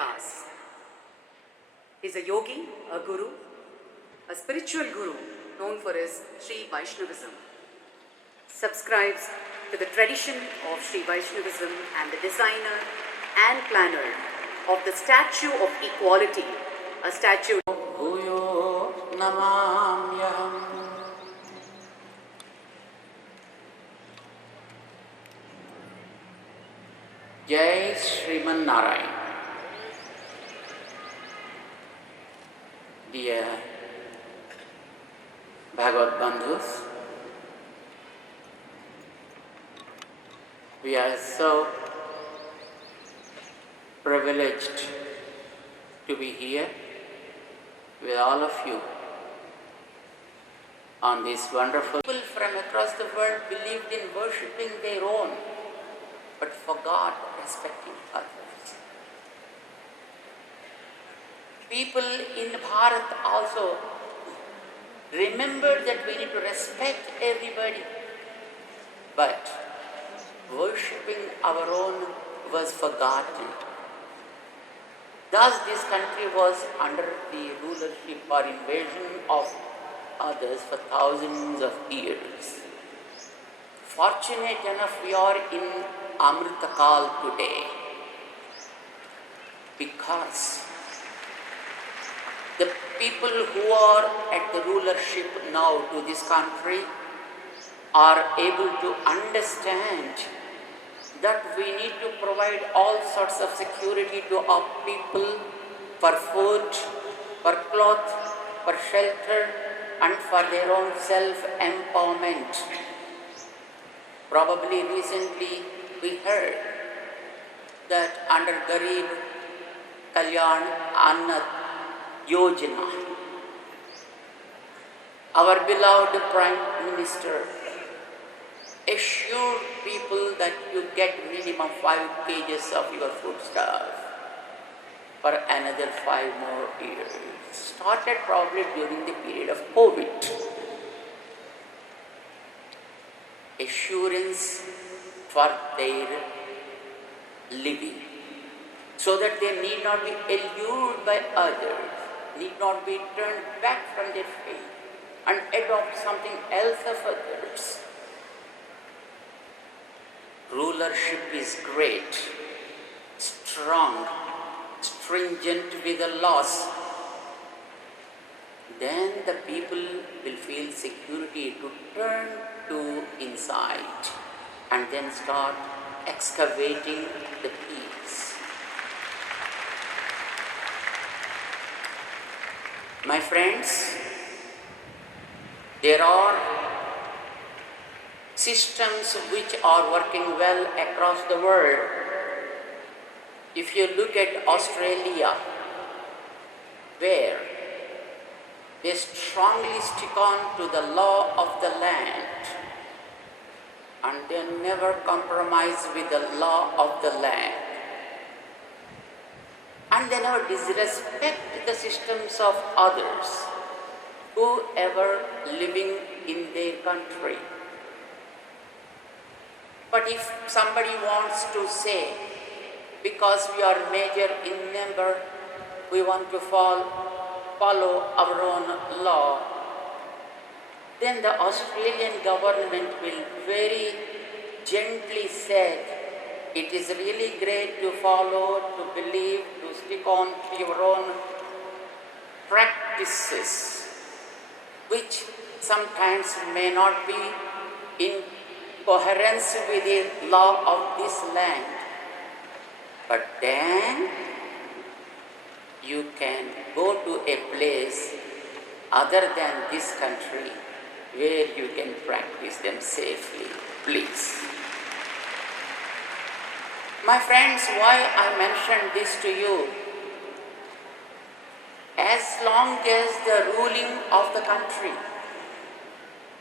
Das. He's a yogi, a guru, a spiritual guru known for his Sri Vaishnavism. Subscribes to the tradition of Sri Vaishnavism and the designer and planner of the Statue of Equality, a statue. Bhuyo namamyam. Jai Sriman Narayan. Dear Bhagavad Bandhus, we are so privileged to be here with all of you on this wonderful. People from across the world believed in worshipping their own, but forgot respecting others. People in Bharat also remembered that we need to respect everybody, but worshipping our own was forgotten. Thus this country was under the rulership or invasion of others for thousands of years. Fortunate enough we are in Amritakal today because the people who are at the rulership now to this country are able to understand that we need to provide all sorts of security to our people for food, for cloth, for shelter, and for their own self-empowerment. Probably recently we heard that under Garib Kalyan Anna Yojana, our beloved Prime Minister assured people that you get minimum 5 kgs of your foodstuff for another 5 more years. Started probably during the period of COVID. Assurance for their living, so that they need not be allured by others, need not be turned back from their faith and adopt something else of others. Rulership is great, strong, stringent with the laws. Then the people will feel security to turn to inside and then start excavating the peace. My friends, there are systems which are working well across the world. If you look at Australia, where they strongly stick on to the law of the land and they never compromise with the law of the land, and they never disrespect the systems of others, whoever living in their country. But if somebody wants to say, because we are major in number, we want to follow our own law, then the Australian government will very gently say, it is really great to follow, to believe, to stick on to your own practices, which sometimes may not be in coherence with the law of this land. But then you can go to a place other than this country where you can practice them safely. Please. My friends, why I mention this to you? As long as the ruling of the country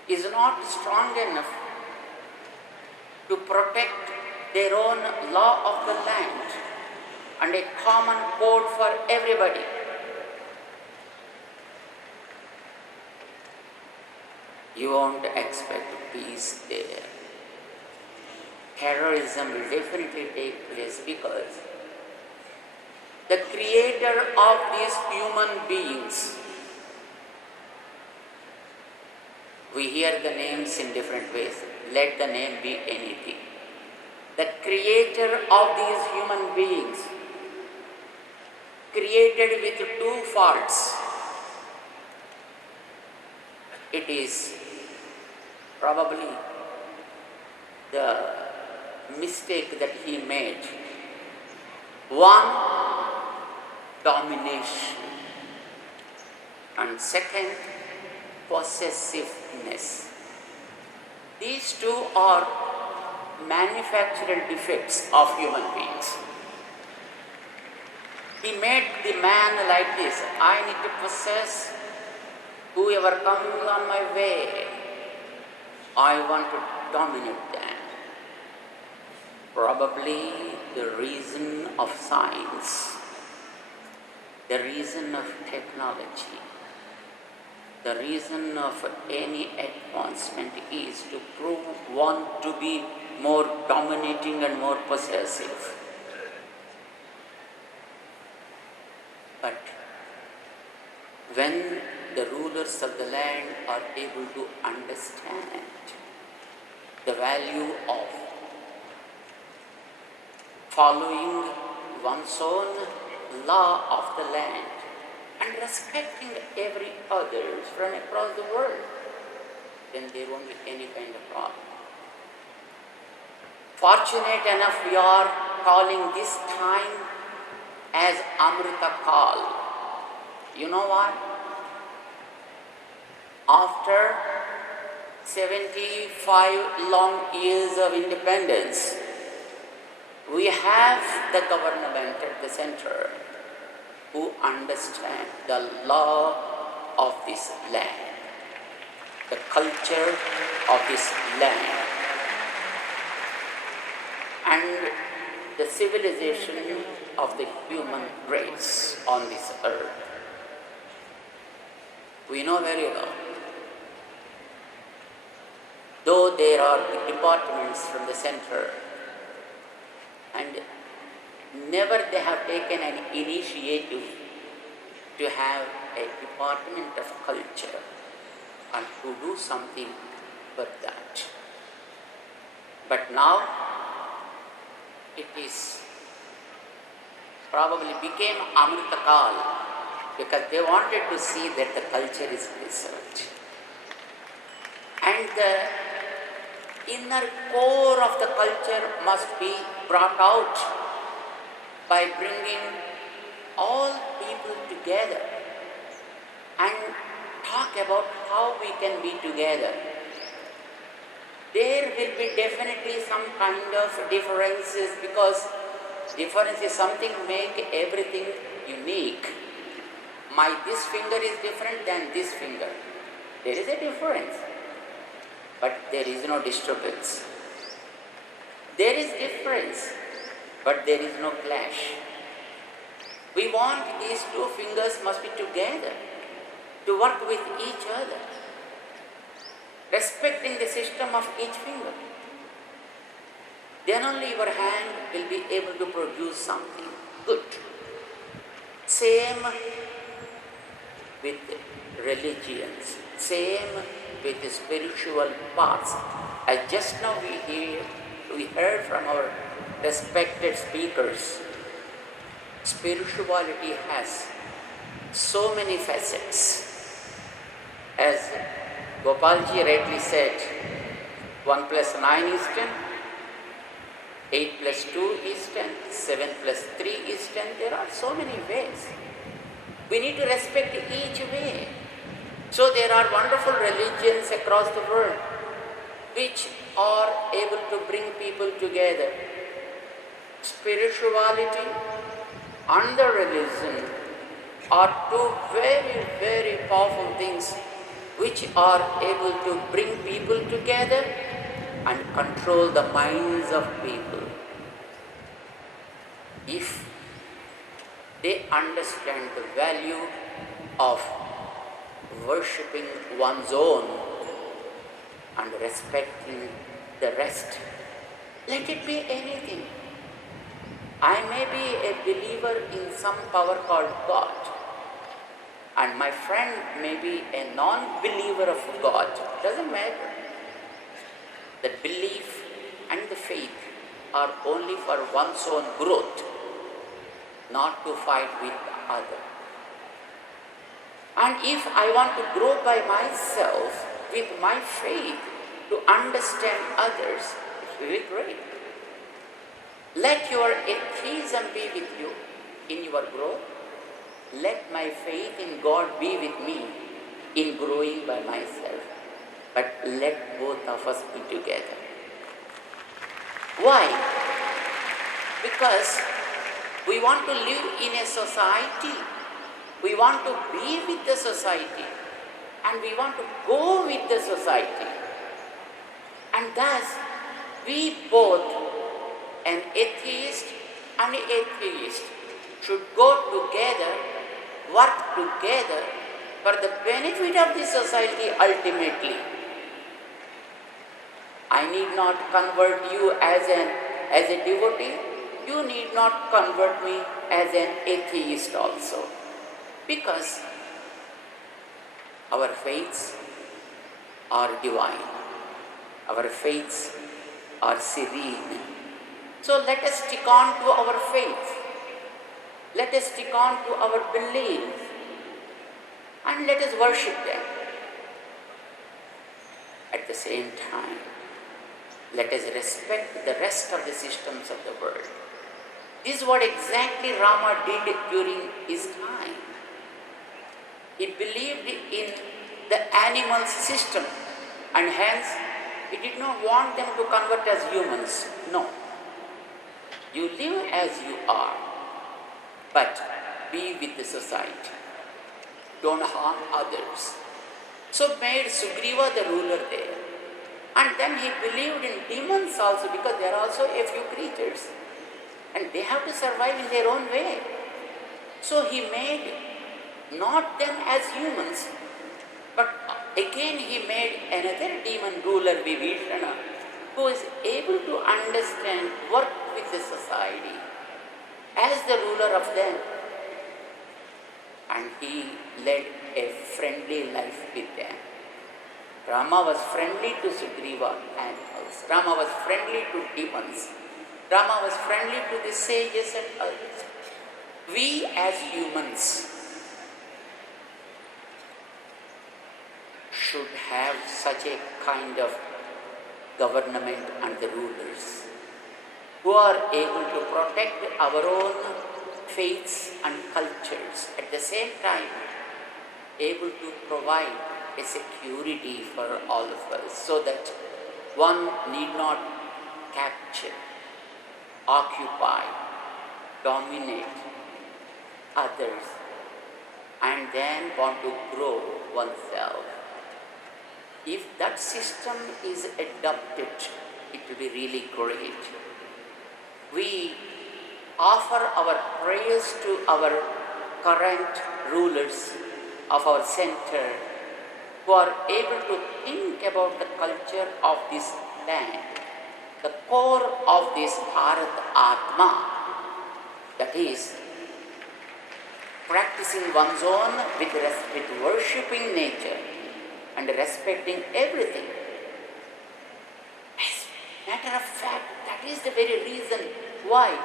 is not strong enough to protect their own law of the land and a common code for everybody, you won't expect peace there. Terrorism will definitely take place because the creator of these human beings. We hear the names in different ways. Let the name be anything. The creator of these human beings, created with two faults. It is probably the mistake that he made. One, domination, and second, possessiveness. These two are manufactured defects of human beings. He made the man like this: I need to possess whoever comes on my way. I want to dominate them. Probably the reason of science, the reason of technology, the reason of any advancement is to prove one to be more dominating and more possessive. But when the rulers of the land are able to understand the value of following one's own law of the land and respecting every other from across the world, then there won't be any kind of problem. Fortunate enough, we are calling this time as Amrita Kal. You know what? After 75 long years of independence, we have the government at the center who understand the law of this land, the culture of this land, and the civilization of the human race on this earth. We know very well, though there are departments from the center, and never they have taken an initiative to have a department of culture and to do something for that. But now it is probably became Amrita Kal because they wanted to see that the culture is preserved. And the inner core of the culture must be brought out by bringing all people together and talk about how we can be together. There will be definitely some kind of differences because difference is something make everything unique. This finger is different than this finger. There is a difference, but there is no disturbance. There is difference, but there is no clash. We want these two fingers must be together to work with each other, respecting the system of each finger. Then only your hand will be able to produce something good. Same with religions, same with the spiritual paths. As just now we heard from our respected speakers, spirituality has so many facets. As Gopalji rightly said, 1 plus 9 is 10, 8 plus 2 is 10, 7 plus 3 is 10. There are so many ways. We need to respect each way. So there are wonderful religions across the world which are able to bring people together. Spirituality and the religion are two very, very powerful things which are able to bring people together and control the minds of people. If they understand the value of worshipping one's own and respecting the rest, let it be anything. I may be a believer in some power called God, and my friend may be a non-believer of God. Doesn't matter. The belief and the faith are only for one's own growth, not to fight with the other. And if I want to grow by myself with my faith to understand others, it's really great. Let your atheism be with you in your growth. Let my faith in God be with me in growing by myself. But let both of us be together. Why? Because we want to live in a society. We want to be with the society. And we want to go with the society. And thus, we both, an atheist and an atheist, should go together, work together for the benefit of the society ultimately. I need not convert you as a devotee. You need not convert me as an atheist also. Because our faiths are divine. Our faiths are serene. So let us stick on to our faith. Let us stick on to our belief. And let us worship them. At the same time, let us respect the rest of the systems of the world. This is what exactly Rama did during his time. He believed in the animal system, and hence he did not want them to convert as humans. No. You live as you are, but be with the society. Don't harm others. So made Sugriva the ruler there. And then he believed in demons also, because they are also a few creatures. And they have to survive in their own way. So he made not them as humans, but again he made another demon ruler, Vibhishana, who is able to understand, work with the society as the ruler of them. And he led a friendly life with them. Rama was friendly to Sugriva animals. Rama was friendly to demons. Rama was friendly to the sages and others. We as humans should have such a kind of government and the rulers who are able to protect our own faiths and cultures, at the same time able to provide a security for all of us, so that one need not capture, occupy, dominate others and then want to grow oneself. If that system is adopted, it will be really great. We offer our prayers to our current rulers of our center, who are able to think about the culture of this land, the core of this Bharat Atma, that is, practicing one's own with worshipping nature and respecting everything. As a matter of fact, that is the very reason why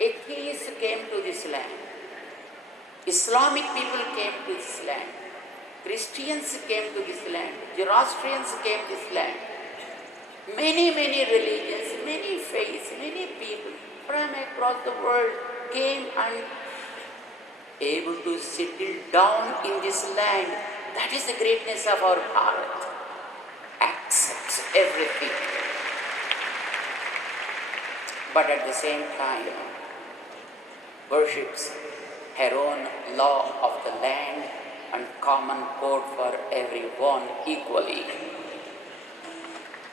atheists came to this land. Islamic people came to this land. Christians came to this land. Zoroastrians came to this land. Many religions, many faiths, many people from across the world came and able to settle down in this land. That is the greatness of our Bharat. Accepts everything. But at the same time, worships her own law of the land and common code for everyone equally.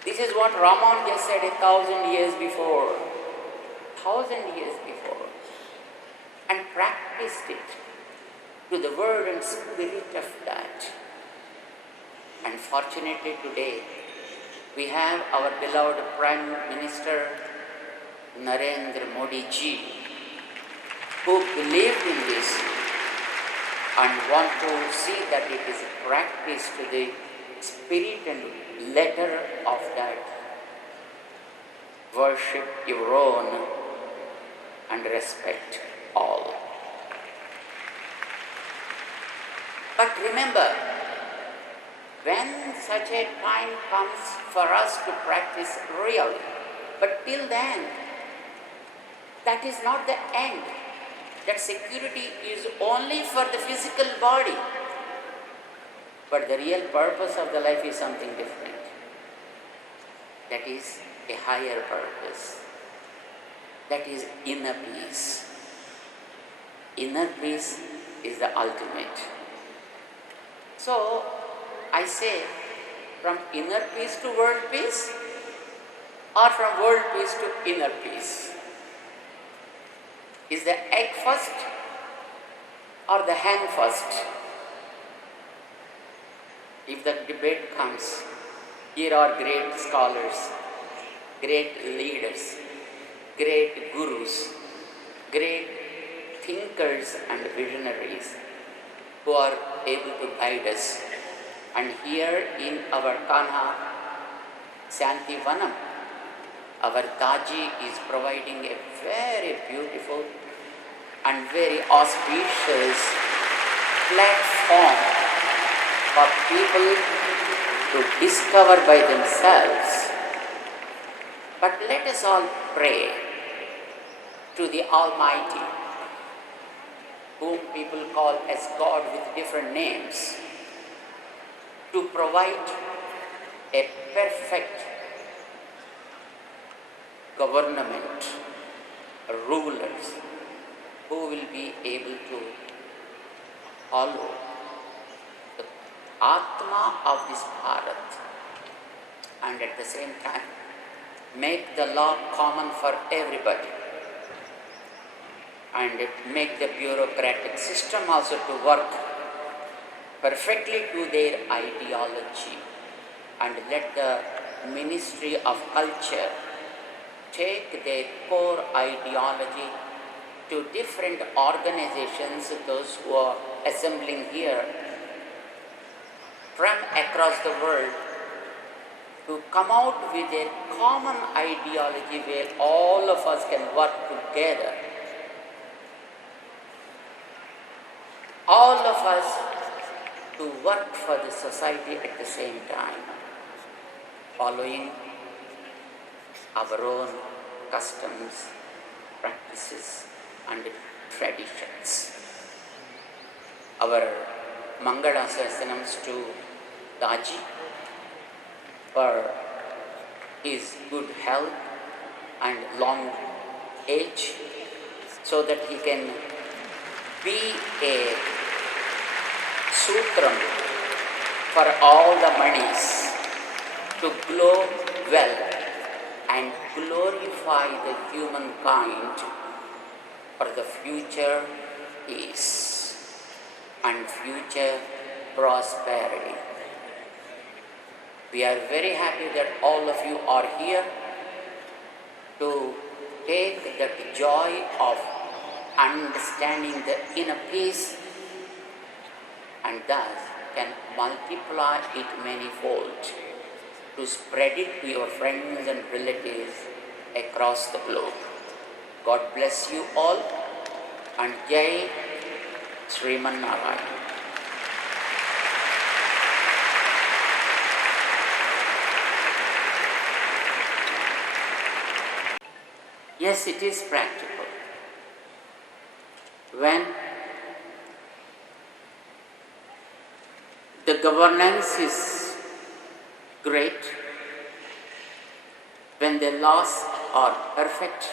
This is what Ramanuja said 1,000 years before. 1,000 years before. And practiced it to the word and spirit of that. And fortunately today, we have our beloved Prime Minister, Narendra Modi ji, who believed in this and want to see that it is practiced to the spirit and letter of that. Worship your own and respect all. But remember, when such a time comes for us to practice really, but till then, that is not the end. That security is only for the physical body. But the real purpose of the life is something different. That is a higher purpose. That is inner peace. Inner peace is the ultimate. So, I say, from inner peace to world peace, or from world peace to inner peace? Is the egg first or the hen first? If the debate comes, here are great scholars, great leaders, great gurus, great thinkers and visionaries who are able to guide us. And here in our Kanha Shanti Vanam, our Daji is providing a very beautiful and very auspicious platform for people to discover by themselves. But let us all pray to the Almighty, whom people call as God with different names, to provide a perfect government, rulers who will be able to follow the Atma of this Bharat and at the same time make the law common for everybody and make the bureaucratic system also to work perfectly to their ideology, and let the Ministry of Culture take their core ideology to different organizations, those who are assembling here from across the world, to come out with a common ideology where all of us can work together. All of us to work for the society at the same time, following our own customs, practices and traditions. Our Mangala Sasanams to Daji for his good health and long age, so that he can be a sutram for all the manis to glow well and glorify the humankind for the future peace and future prosperity. We are very happy that all of you are here to take that joy of understanding the inner peace and thus can multiply it manifold to spread it to your friends and relatives across the globe. God bless you all, and Jai Sriman Narayan. Yes, it is practical. When the governance is great, when the laws are perfect,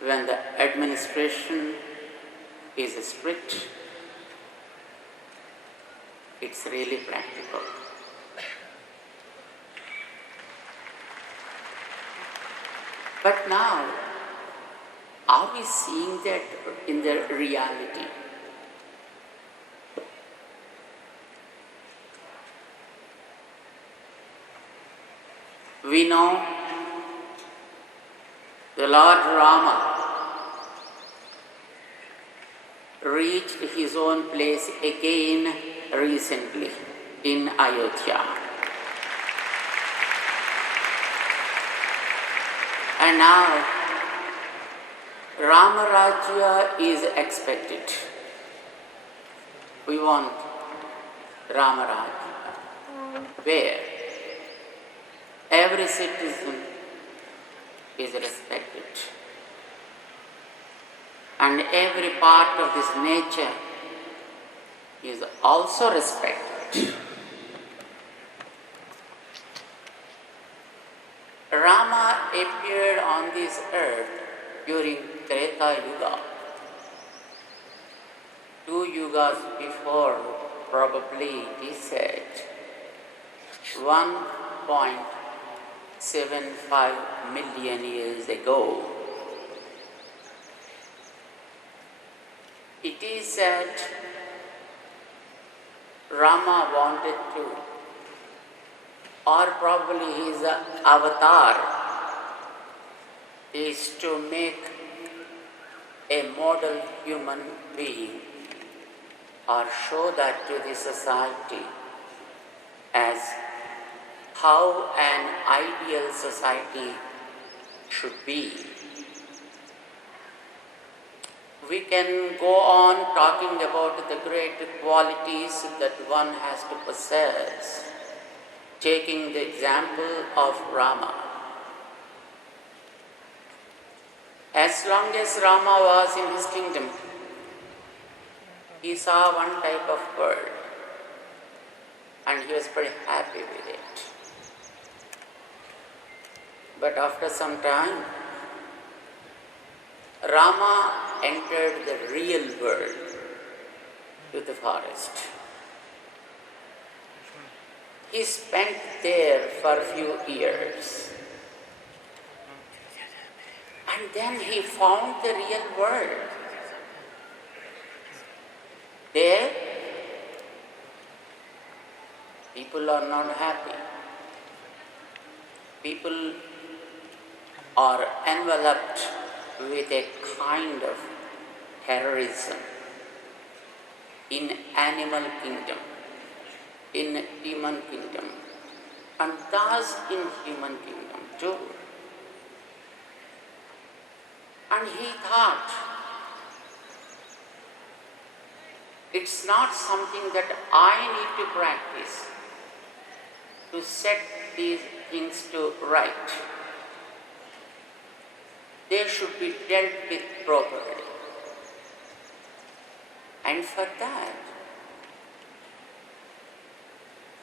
when the administration is strict, it's really practical. But now, are we seeing that in the reality? We know The Lord Rama reached his own place again recently in Ayodhya. And now Ramarajya is expected. We want Ramarajya, where every citizen is respected and every part of this nature is also respected. Rama appeared on this earth during Treta Yuga. 2 yugas before, probably it is said, 1.75 million years ago. It is said Rama wanted to, or probably his avatar is to make a model human being or show that to the society as how an ideal society should be. We can go on talking about the great qualities that one has to possess, taking the example of Rama. As long as Rama was in his kingdom, he saw one type of bird and he was pretty happy with it. But after some time, Rama entered the real world, to the forest. He spent there for a few years. And then he found the real world. There, people are not happy. People are enveloped with a kind of terrorism in animal kingdom, in demon kingdom, and thus in human kingdom too. And he thought, it's not something that I need to practice to set these things to right. They should be dealt with properly. And for that,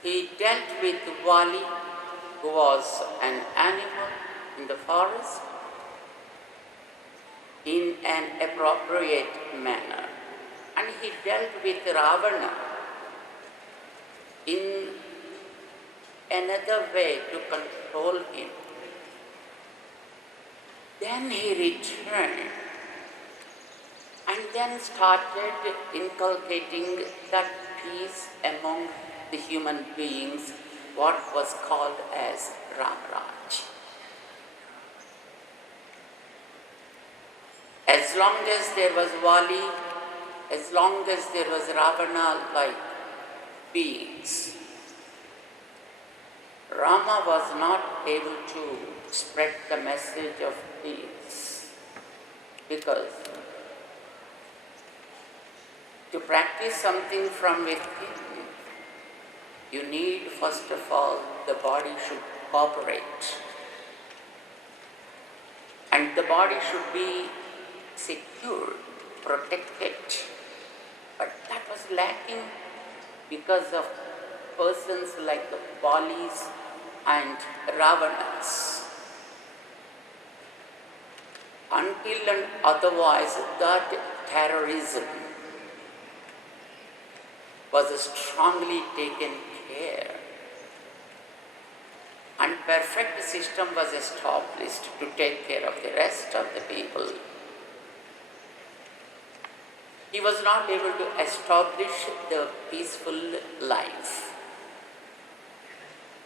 he dealt with Vali, who was an animal in the forest, in an appropriate manner. And he dealt with Ravana in another way to control him. Then he returned and then started inculcating that peace among the human beings, what was called as Ramaraj. As long as there was Vali, as long as there was Ravana-like beings, Rama was not able to spread the message of peace, because to practice something from within, you need, first of all, the body should cooperate. And the body should be secured, protected. But that was lacking because of persons like the Valis and Ravanas. Until and otherwise, that terrorism was strongly taken care. And perfect system was established to take care of the rest of the people. He was not able to establish the peaceful life,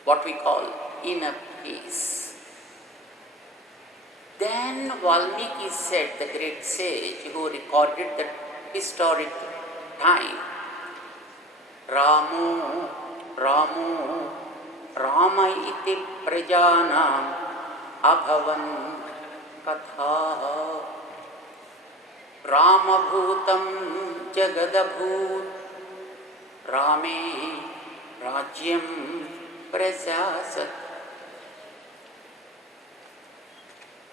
what we call inner peace. then Valmiki said, the great sage who recorded the historic time, Ramu, Ramu, Rama iti prajanam abhavan katha Rama bhutam jagadabhut Rame rajyam prasasat.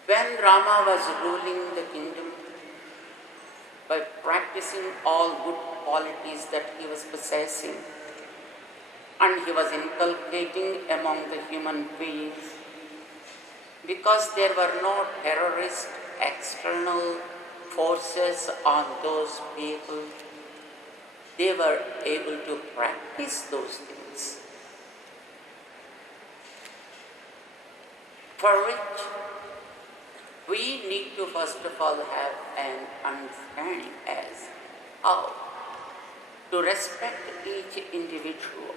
When Rama was ruling the kingdom by practicing all good qualities that he was possessing, and he was inculcating among the human beings, because there were no terrorist external forces on those people, they were able to practice those things, for which we need to first of all have an understanding as how to respect each individual.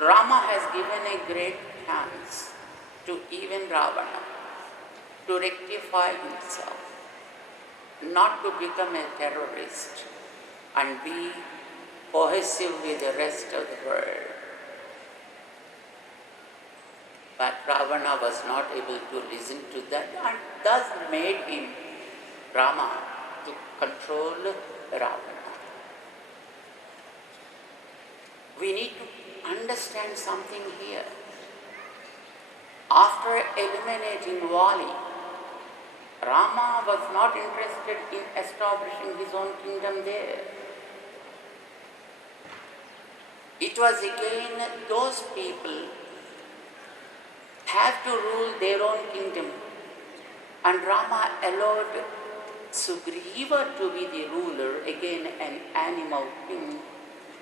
Rama has given a great chance to even Ravana to rectify himself, not to become a terrorist and be cohesive with the rest of the world. But Ravana was not able to listen to that and thus made him Rama to control Ravana. We need to understand something here. After eliminating Vali, Rama was not interested in establishing his own kingdom there. It was again those people have to rule their own kingdom, and Rama allowed Sugriva to be the ruler, again an animal king,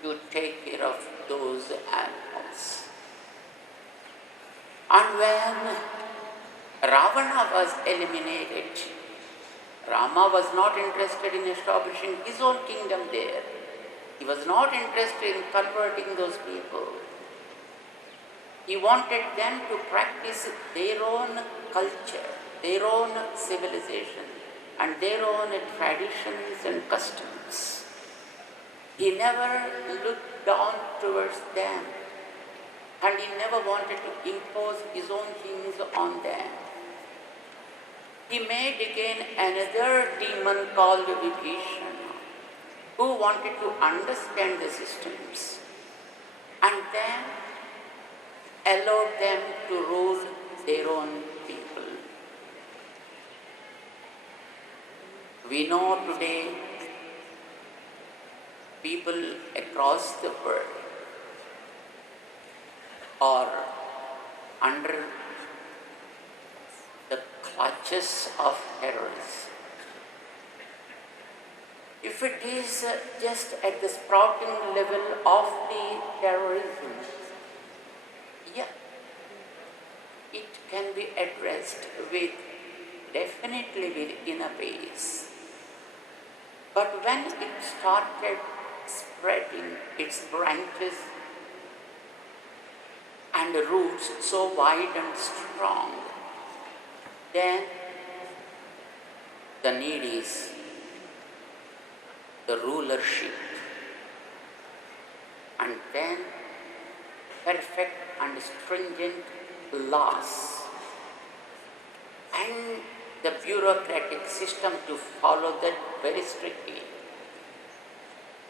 to take care of those animals. And when Ravana was eliminated, Rama was not interested in establishing his own kingdom there. He was not interested in converting those people. He wanted them to practice their own culture, their own civilization, and their own traditions and customs. He never looked down towards them, and he never wanted to impose his own things on them. He made again another demon called Vibhishana, who wanted to understand the systems and then allowed them to rule their own people. We know today people across the world are under the clutches of terrorism. If it is just at the sprouting level of the terrorism, yeah, it can be addressed definitely with inner peace. But when it started spreading its branches and roots so wide and strong, then the need is the rulership, and then perfect and stringent laws and the bureaucratic system to follow that very strictly.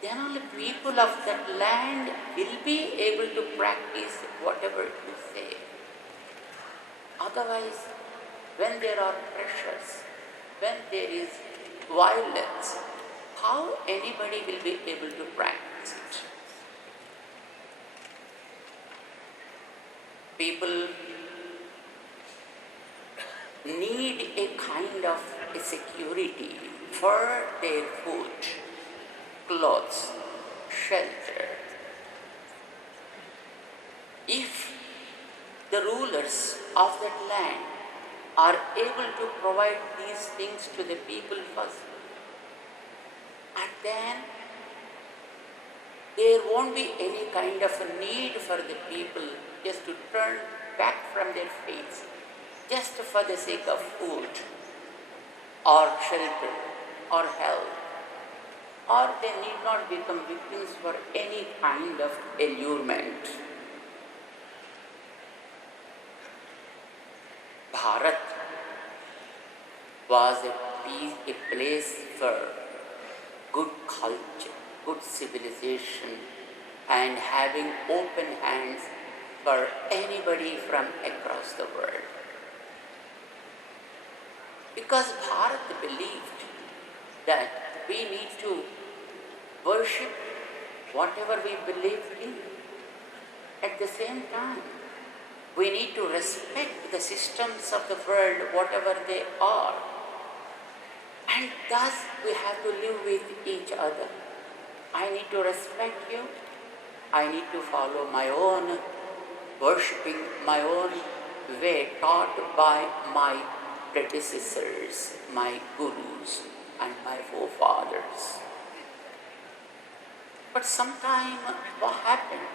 Then only people of that land will be able to practice whatever you say. Otherwise, when there are pressures, when there is violence, how anybody will be able to practice it? People need a kind of a security for their food, clothes, shelter. If the rulers of that land are able to provide these things to the people first, and then there won't be any kind of a need for the people just to turn back from their faith just for the sake of food or shelter or health, or they need not become victims for any kind of allurement. Bharat was a place for good culture, good civilization, and having open hands for anybody from across the world. Because Bharat believed that we need to worship whatever we believe in. At the same time, we need to respect the systems of the world, whatever they are. And thus we have to live with each other. I need to respect you. I need to follow my own, worshipping my own way taught by my predecessors, my gurus, and my forefathers. But sometime what happened?